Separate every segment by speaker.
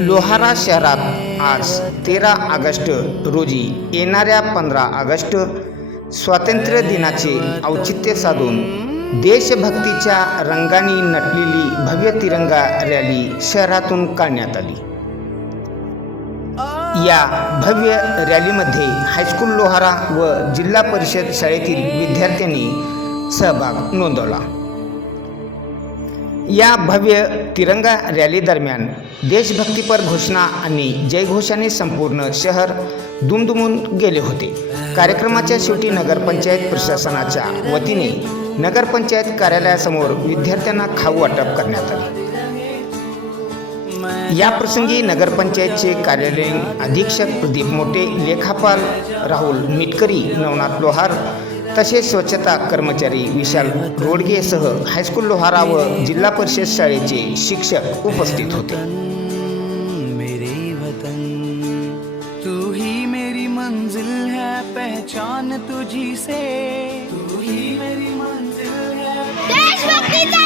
Speaker 1: लोहारा शहरात आज तेरा ऑगस्ट रोजी येणाऱ्या पंधरा ऑगस्ट स्वातंत्र्य दिनाचे औचित्य साधून देशभक्तीच्या रंगाने नटलेली भव्य तिरंगा रॅली शहरातून काढण्यात आली. या भव्य रॅलीमध्ये हायस्कूल लोहारा व जिल्हा परिषद शाळेतील विद्यार्थ्यांनी सहभाग नोंदवला. या भव्य तिरंगा रॅली दरम्यान देशभक्तीपर घोषणा आणि जयघोषाने संपूर्ण शहर दुमदुमून गेले होते. कार्यक्रमाच्या शेवटी नगरपंचायत प्रशासनाच्या वतीने नगरपंचायत कार्यालयासमोर विद्यार्थ्यांना खाऊ वाटप करण्यात आले. या प्रसंगी नगरपंचायतचे कार्यालयीन अधीक्षक प्रदीप मोठे लेखापाल राहुल मिटकरी नवनाथ लोहार तसेच स्वच्छता कर्मचारी विशाल रोडगेसह हायस्कूल लोहारा व जिल्हा परिषद शाळेचे शिक्षक उपस्थित होते.
Speaker 2: मेरे वतन तू ही मेरी मंजिल है पहचान तुझी से। तू ही मेरी मंजिल है
Speaker 3: देशभक्तीचा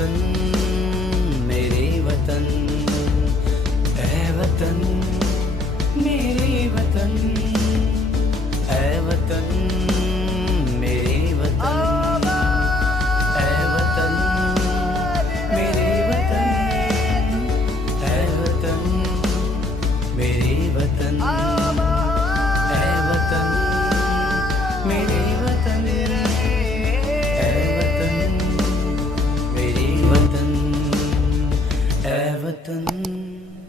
Speaker 2: वतन मेरे वतन ए वतन। है वतन